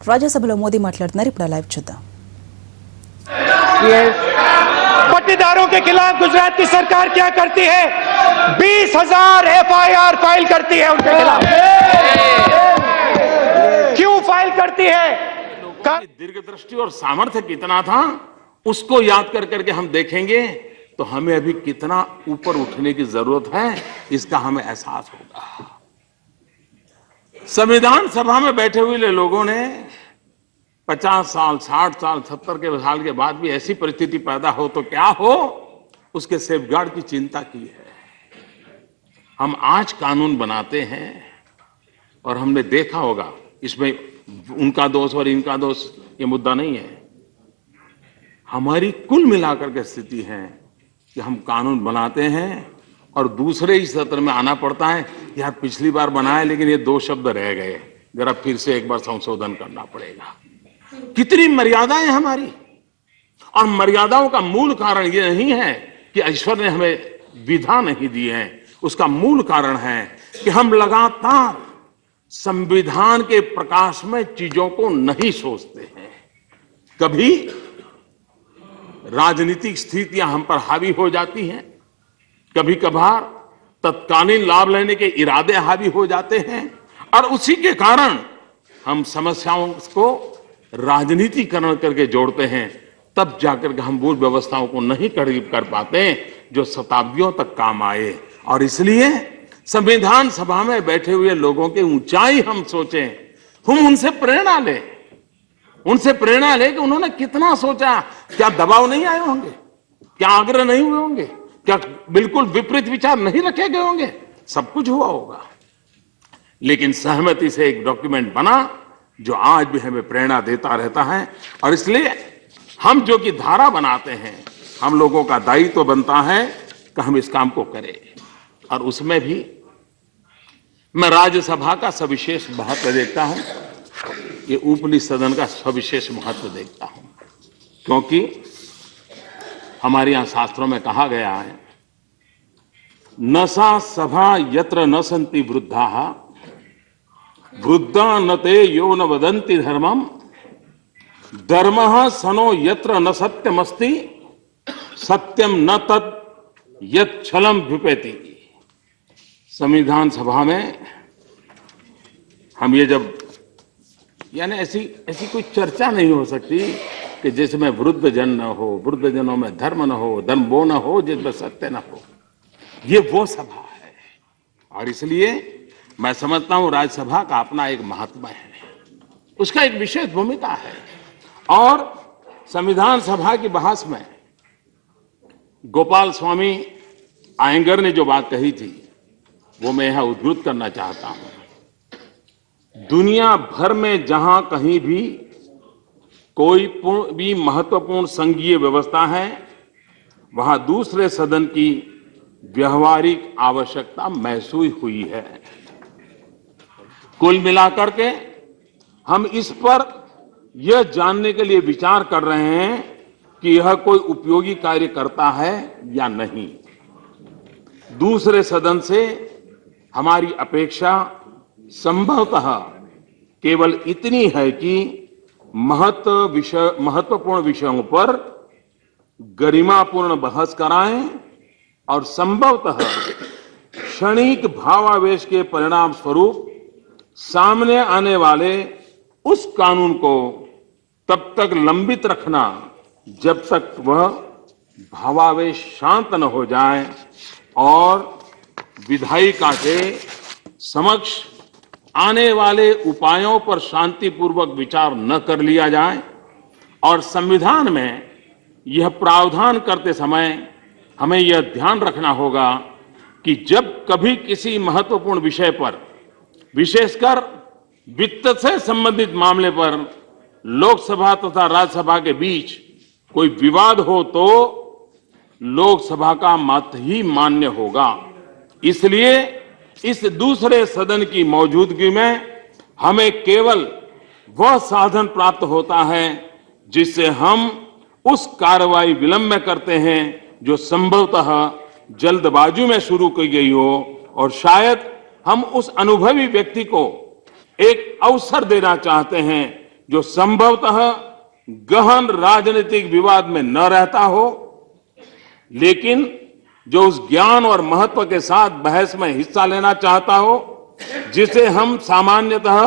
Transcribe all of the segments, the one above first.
రాజ్యసభలో మోదీ మాట్లాడుతున్నారు. ఇప్పుడు లైవ్ చూద్దాం. पट्टीदारों के खिलाफ गुजरात की सरकार क्या करती है? 20,000 एफआईआर फाइल करती है उनके खिलाफ। क्यों फाइल करती है? दीर्घदृष्टि और सामर्थ्य कितना था उसको याद कर करके हम देखेंगे तो हमें अभी कितना ऊपर उठने की जरूरत है इसका हमें एहसास होगा। संविधान सभा में बैठे हुए लोगों ने 50 साल 60 साल 70 साल के बाद भी ऐसी परिस्थिति पैदा हो तो क्या हो उसके सेफगार्ड की चिंता की है। हम आज कानून बनाते हैं और हमने देखा होगा इसमें उनका दोष और इनका दोष ये मुद्दा नहीं है। हमारी कुल मिलाकर के स्थिति है कि हम कानून बनाते हैं और दूसरे ही सत्र में आना पड़ता है, यार पिछली बार बनाए लेकिन ये 2 शब्द रह गए, जरा फिर से एक बार संशोधन करना पड़ेगा। कितनी मर्यादाएं हमारी, और मर्यादाओं का मूल कारण ये नहीं है कि ईश्वर ने हमें विधा नहीं दी है, उसका मूल कारण है कि हम लगातार संविधान के प्रकाश में चीजों को नहीं सोचते हैं। कभी राजनीतिक स्थितियां हम पर हावी हो जाती हैं, कभी कभार तत्कालीन लाभ लेने के इरादे हावी हो जाते हैं और उसी के कारण हम समस्याओं को राजनीतिकरण करके जोड़ते हैं, तब जाकर के हम वो व्यवस्थाओं को नहीं करीब कर पाते जो शताब्दियों तक काम आए। और इसलिए संविधान सभा में बैठे हुए लोगों की ऊंचाई हम सोचें, हम उनसे प्रेरणा लें, कि उन्होंने कितना सोचा। क्या दबाव नहीं आए होंगे? क्या आग्रह नहीं हुए होंगे? क्या बिल्कुल विपरीत विचार नहीं रखे गए होंगे? सब कुछ हुआ होगा, लेकिन सहमति से एक डॉक्यूमेंट बना जो आज भी हमें प्रेरणा देता रहता है। और इसलिए हम जो कि धारा बनाते हैं, हम लोगों का दायित्व बनता है कि हम इस काम को करें। और उसमें भी मैं राज्यसभा का सविशेष महत्व देखता हूं, ये ऊपरी सदन का सविशेष महत्व देखता हूं, क्योंकि हमारे यहां शास्त्रों में कहा गया है, न सा सभा यत्र न सन्ति वृद्धाः वृद्धा न ते यो न वदन्ति धर्मम धर्मः सनो यत्र न सत्यमस्ति सत्यम न तत् यत् छलम भ्युपेति। संविधान सभा में हम ये जब यानी ऐसी कोई चर्चा नहीं हो सकती कि जिसमें वृद्ध जन न हो, वृद्ध जनों में धर्म न हो, धर्म वो न हो जिसमें सत्य न हो। ये वो सभा है और इसलिए मैं समझता हूं राज्यसभा का अपना एक महात्मा है, उसका एक विशेष भूमिका है। और संविधान सभा की बहस में गोपाल स्वामी आयंगर ने जो बात कही थी वो मैं यहां उद्धृत करना चाहता हूं। दुनिया भर में जहां कहीं भी कोई भी महत्वपूर्ण संघीय व्यवस्था है वहां दूसरे सदन की व्यवहारिक आवश्यकता महसूस हुई है। कुल मिलाकर के हम इस पर यह जानने के लिए विचार कर रहे हैं कि यह कोई उपयोगी कार्य करता है या नहीं। दूसरे सदन से हमारी अपेक्षा संभवतः केवल इतनी है कि महत्वपूर्ण विषयों पर गरिमापूर्ण बहस कराएं और संभवतः क्षणिक भावावेश के परिणाम स्वरूप सामने आने वाले उस कानून को तब तक लंबित रखना जब तक वह भावावेश शांत न हो जाए और विधायिका के समक्ष आने वाले उपायों पर शांतिपूर्वक विचार न कर लिया जाए। और संविधान में यह प्रावधान करते समय हमें यह ध्यान रखना होगा कि जब कभी किसी महत्वपूर्ण विषय पर, विशेषकर वित्त से संबंधित मामले पर लोकसभा तथा राज्यसभा के बीच कोई विवाद हो तो लोकसभा का मत ही मान्य होगा। इसलिए इस दूसरे सदन की मौजूदगी में हमें केवल वह साधन प्राप्त होता है जिससे हम उस कार्रवाई विलंब में करते हैं जो संभवतः जल्दबाजी में शुरू की गई हो, और शायद हम उस अनुभवी व्यक्ति को एक अवसर देना चाहते हैं जो संभवतः गहन राजनीतिक विवाद में न रहता हो, लेकिन जो उस ज्ञान और महत्व के साथ बहस में हिस्सा लेना चाहता हो, जिसे हम सामान्यतः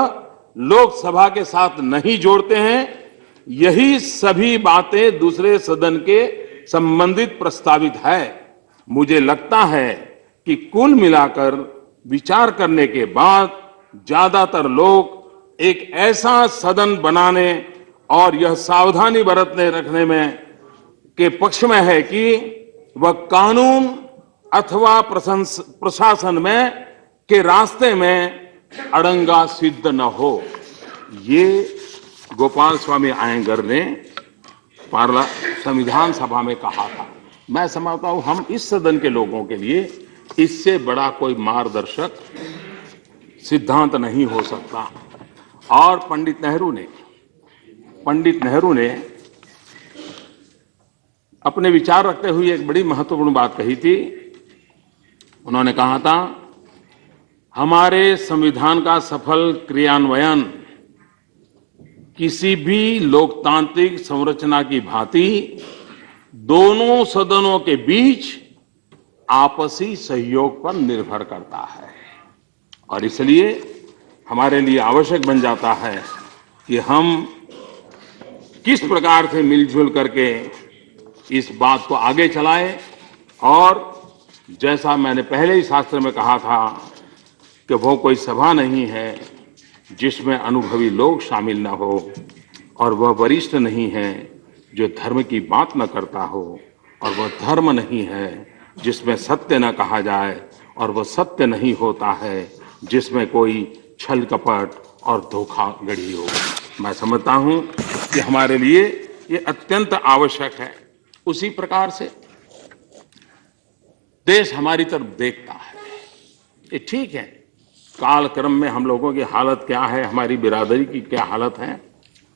लोकसभा के साथ नहीं जोड़ते हैं, यही सभी बातें दूसरे सदन के संबंधित प्रस्तावित है। मुझे लगता है कि कुल मिलाकर विचार करने के बाद ज्यादातर लोग एक ऐसा सदन बनाने और यह सावधानी बरतने रखने में के पक्ष में है कि वह कानून अथवा प्रशासन में के रास्ते में अड़ंगा सिद्ध न हो। ये गोपाल स्वामी अयंगर ने संविधान सभा में कहा था। मैं समझता हूं हम इस सदन के लोगों के लिए इससे बड़ा कोई मार्गदर्शक सिद्धांत नहीं हो सकता। और पंडित नेहरू ने अपने विचार रखते हुए एक बड़ी महत्वपूर्ण बात कही थी। उन्होंने कहा था, हमारे संविधान का सफल क्रियान्वयन किसी भी लोकतांत्रिक संरचना की भांति दोनों सदनों के बीच आपसी सहयोग पर निर्भर करता है और इसलिए हमारे लिए आवश्यक बन जाता है कि हम किस प्रकार से मिलजुल करके इस बात को आगे चलाएं। और जैसा मैंने पहले ही शास्त्र में कहा था कि वो कोई सभा नहीं है जिसमें अनुभवी लोग शामिल न हो, और वह वरिष्ठ नहीं है जो धर्म की बात न करता हो, और वह धर्म नहीं है जिसमें सत्य न कहा जाए, और वह सत्य नहीं होता है जिसमें कोई छल कपट और धोखाधड़ी हो। मैं समझता हूं कि हमारे लिए ये अत्यंत आवश्यक है। उसी प्रकार से देश हमारी तरफ देखता है। ये ठीक है, कालक्रम में हम लोगों की हालत क्या है, हमारी बिरादरी की क्या हालत है,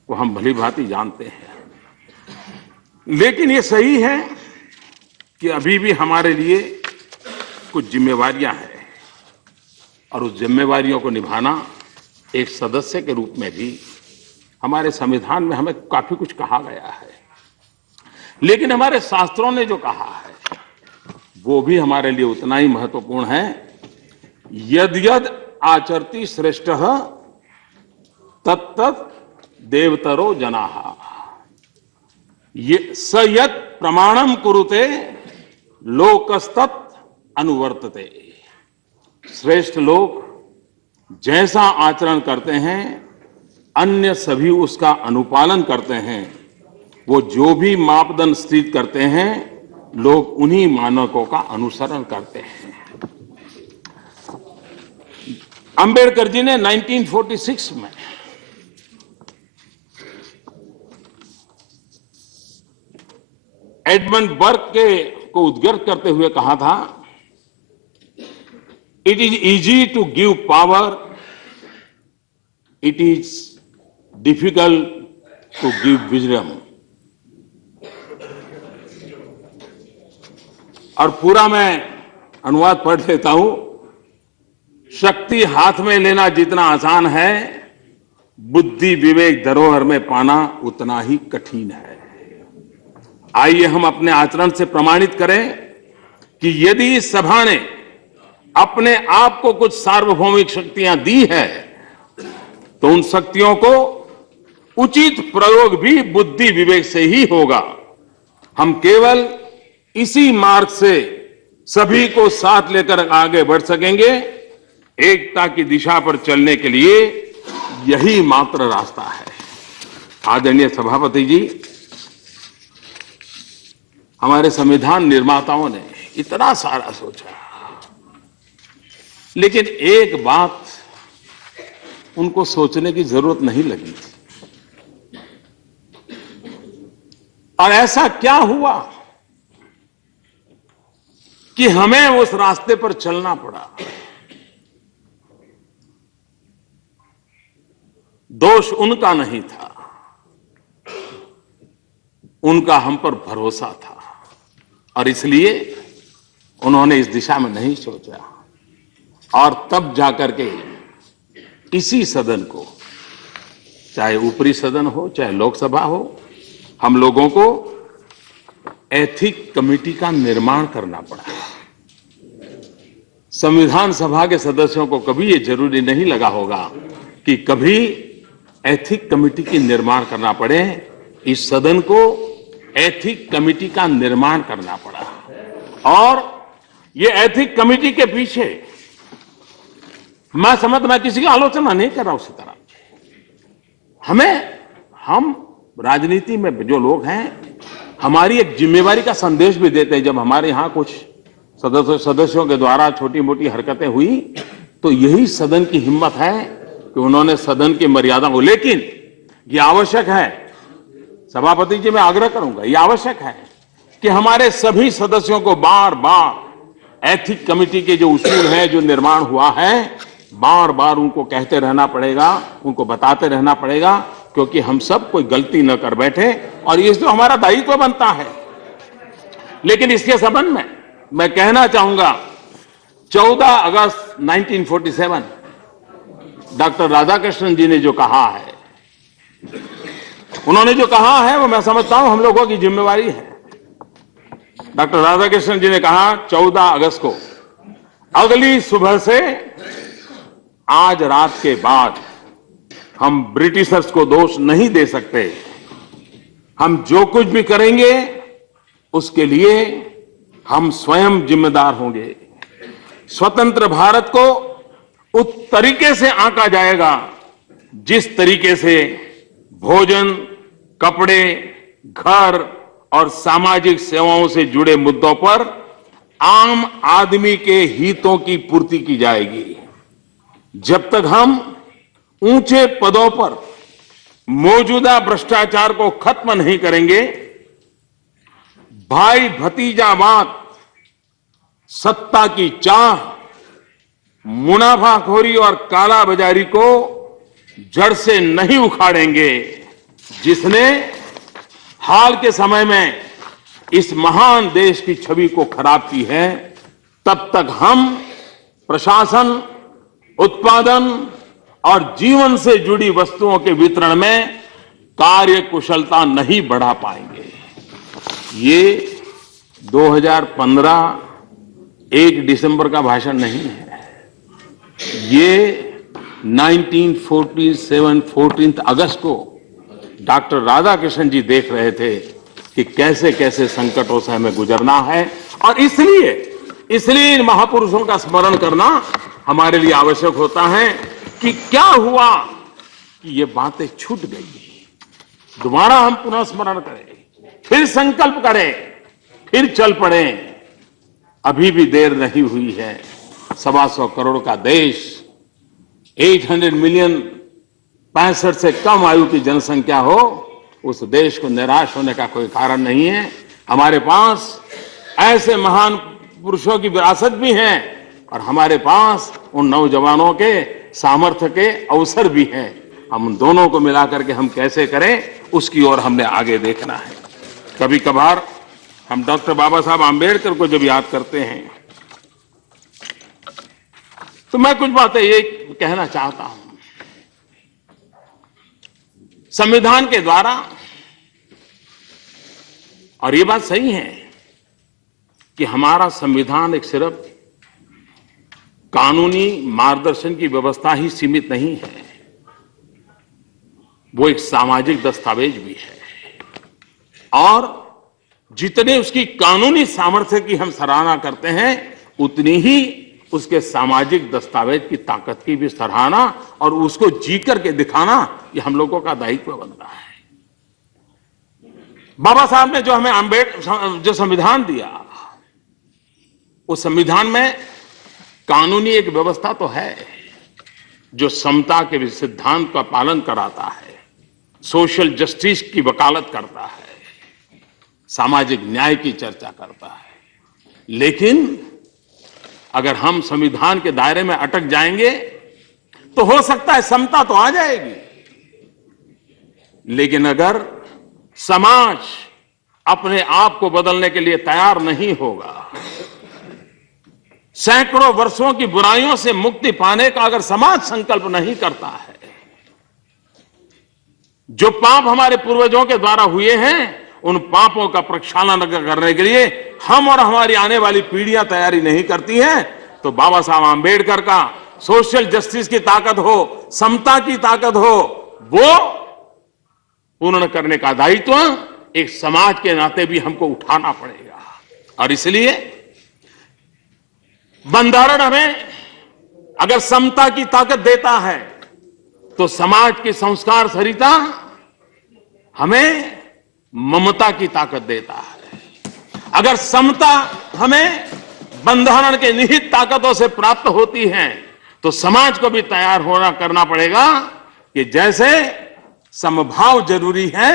वो हम भली भांति जानते हैं। लेकिन ये सही है कि अभी भी हमारे लिए कुछ जिम्मेवारियां हैं और उस जिम्मेवारियों को निभाना एक सदस्य के रूप में भी हमारे संविधान में हमें काफी कुछ कहा गया है। लेकिन हमारे शास्त्रों ने जो कहा है वो भी हमारे लिए उतना ही महत्वपूर्ण है। यद यद आचरति श्रेष्ठः तत्तत् देवतरो जनाः, ये स यत् प्रमाणम कुरुते लोकस्तत् अनुवर्तते। श्रेष्ठ लोग जैसा आचरण करते हैं अन्य सभी उसका अनुपालन करते हैं। वो जो भी मापदंड स्थित करते हैं लोग उन्हीं मानकों का अनुसरण करते हैं। अंबेडकर जी ने 1946 में एडमंड बर्क को उद्गर्थ करते हुए कहा था, it is easy to give power, it is difficult to give wisdom. और पूरा मैं अनुवाद पढ़ लेता हूं। शक्ति हाथ में लेना जितना आसान है, बुद्धि विवेक धरोहर में पाना उतना ही कठिन है। आइए हम अपने आचरण से प्रमाणित करें कि यदि इस सभा ने अपने आप को कुछ सार्वभौमिक शक्तियां दी है तो उन शक्तियों को उचित प्रयोग भी बुद्धि विवेक से ही होगा। हम केवल इसी मार्ग से सभी को साथ लेकर आगे बढ़ सकेंगे। एकता की दिशा पर चलने के लिए यही मात्र रास्ता है। आदरणीय सभापति जी, हमारे संविधान निर्माताओं ने इतना सारा सोचा, लेकिन एक बात उनको सोचने की जरूरत नहीं लगी थी। और ऐसा क्या हुआ कि हमें उस रास्ते पर चलना पड़ा? दोष उनका नहीं था, उनका हम पर भरोसा था और इसलिए उन्होंने इस दिशा में नहीं सोचा। और तब जाकर के इसी सदन को चाहे ऊपरी सदन हो, चाहे लोकसभा हो, हम लोगों को एथिक कमेटी का निर्माण करना पड़ा। संविधान सभा के सदस्यों को कभी ये जरूरी नहीं लगा होगा कि कभी एथिक कमेटी की निर्माण करना पड़े। इस सदन को एथिक कमेटी का निर्माण करना पड़ा और ये एथिक कमेटी के पीछे मैं किसी की आलोचना नहीं कर रहा उसी तरह। हम राजनीति में जो लोग हैं, हमारी एक जिम्मेवारी का संदेश भी देते हैं। जब हमारे यहां कुछ सदस्यों के द्वारा छोटी मोटी हरकतें हुई तो यही सदन की हिम्मत है कि उन्होंने सदन की मर्यादा को, लेकिन यह आवश्यक है, सभापति जी मैं आग्रह करूंगा, यह आवश्यक है कि हमारे सभी सदस्यों को बार बार एथिक कमेटी के जो उसूल है, जो निर्माण हुआ है, बार बार उनको कहते रहना पड़ेगा, उनको बताते रहना पड़ेगा, क्योंकि हम सब कोई गलती न कर बैठे और ये तो हमारा दायित्व बनता है। लेकिन इसके संबंध में मैं कहना चाहूंगा, 14 अगस्त 1947 डॉक्टर राधाकृष्णन जी ने जो कहा है, उन्होंने जो कहा है वो मैं समझता हूं हम लोगों की जिम्मेवारी है। डॉक्टर राधाकृष्णन जी ने कहा 14 अगस्त को, अगली सुबह से आज रात के बाद हम ब्रिटिशर्स को दोष नहीं दे सकते। हम जो कुछ भी करेंगे उसके लिए हम स्वयं जिम्मेदार होंगे। स्वतंत्र भारत को उस तरीके से आंका जाएगा जिस तरीके से भोजन, कपड़े, घर और सामाजिक सेवाओं से जुड़े मुद्दों पर आम आदमी के हितों की पूर्ति की जाएगी। जब तक हम ऊंचे पदों पर मौजूदा भ्रष्टाचार को खत्म नहीं करेंगे, भाई भतीजावाद, सत्ता की चाह, मुनाफाखोरी और कालाबाजारी को जड़ से नहीं उखाड़ेंगे, जिसने हाल के समय में इस महान देश की छवि को खराब की है, तब तक हम प्रशासन, उत्पादन और जीवन से जुड़ी वस्तुओं के वितरण में कार्य कुशलता नहीं बढ़ा पाएंगे। ये 2015 1 दिसंबर का भाषण नहीं है, ये 1947 14 अगस्त को डॉक्टर राधाकृष्णन जी देख रहे थे कि कैसे कैसे संकटों से हमें गुजरना है, और इसलिए इन महापुरुषों का स्मरण करना हमारे लिए आवश्यक होता है कि क्या हुआ कि ये बातें छूट गई। दोबारा हम पुनः स्मरण करें, फिर संकल्प करें, फिर चल पड़े। अभी भी देर नहीं हुई है। 125 करोड़ का देश, 800 मिलियन 65 से कम आयु की जनसंख्या हो, उस देश को निराश होने का कोई कारण नहीं है। हमारे पास ऐसे महान पुरुषों की विरासत भी है और हमारे पास उन नौजवानों के सामर्थ्य के अवसर भी हैं। हम उन दोनों को मिलाकर के हम कैसे करें, उसकी ओर हमने आगे देखना है। कभी कभार हम डॉक्टर बाबा साहब आंबेडकर को जब याद करते हैं तो मैं कुछ बातें ये कहना चाहता हूं। संविधान के द्वारा, और ये बात सही है कि हमारा संविधान एक सिर्फ कानूनी मार्गदर्शन की व्यवस्था ही सीमित नहीं है, वो एक सामाजिक दस्तावेज भी है। और जितने उसकी कानूनी सामर्थ्य की हम सराहना करते हैं, उतनी ही उसके सामाजिक दस्तावेज की ताकत की भी सराहना और उसको जी करके दिखाना, ये हम लोगों का दायित्व बनता है। बाबा साहब ने जो हमें जो संविधान दिया, उस संविधान में कानूनी एक व्यवस्था तो है जो समता के सिद्धांत का पालन कराता है, सोशल जस्टिस की वकालत करता है, सामाजिक न्याय की चर्चा करता है। लेकिन अगर हम संविधान के दायरे में अटक जाएंगे तो हो सकता है समता तो आ जाएगी, लेकिन अगर समाज अपने आप को बदलने के लिए तैयार नहीं होगा, सैकड़ों वर्षों की बुराइयों से मुक्ति पाने का अगर समाज संकल्प नहीं करता है, जो पाप हमारे पूर्वजों के द्वारा हुए हैं, उन पापों का प्रक्षालन करने के लिए हम और हमारी आने वाली पीढ़ियां तैयारी नहीं करती हैं, तो बाबा साहब आंबेडकर का सोशल जस्टिस की ताकत हो, समता की ताकत हो, वो पूर्ण करने का दायित्व एक समाज के नाते भी हमको उठाना पड़ेगा। और इसलिए बंधारण हमें अगर समता की ताकत देता है, तो समाज की संस्कार सरिता हमें ममता की ताकत देता है। अगर समता हमें बंधारण के निहित ताकतों से प्राप्त होती है, तो समाज को भी तैयार होना करना पड़ेगा कि जैसे समभाव जरूरी है,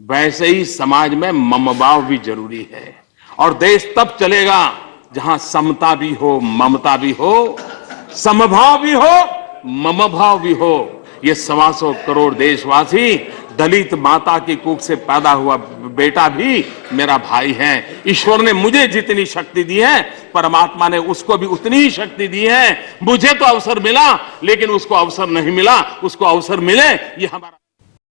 वैसे ही समाज में ममभाव भी जरूरी है। और देश तब चलेगा जहां समता भी हो, ममता भी हो, समभाव भी हो, ममभाव भी हो। ये 125 करोड़ देशवासी, दलित माता की कुख से पैदा हुआ बेटा भी मेरा भाई है। ईश्वर ने मुझे जितनी शक्ति दी है, परमात्मा ने उसको भी उतनी ही शक्ति दी है। मुझे तो अवसर मिला, लेकिन उसको अवसर नहीं मिला। उसको अवसर मिले, ये हमारा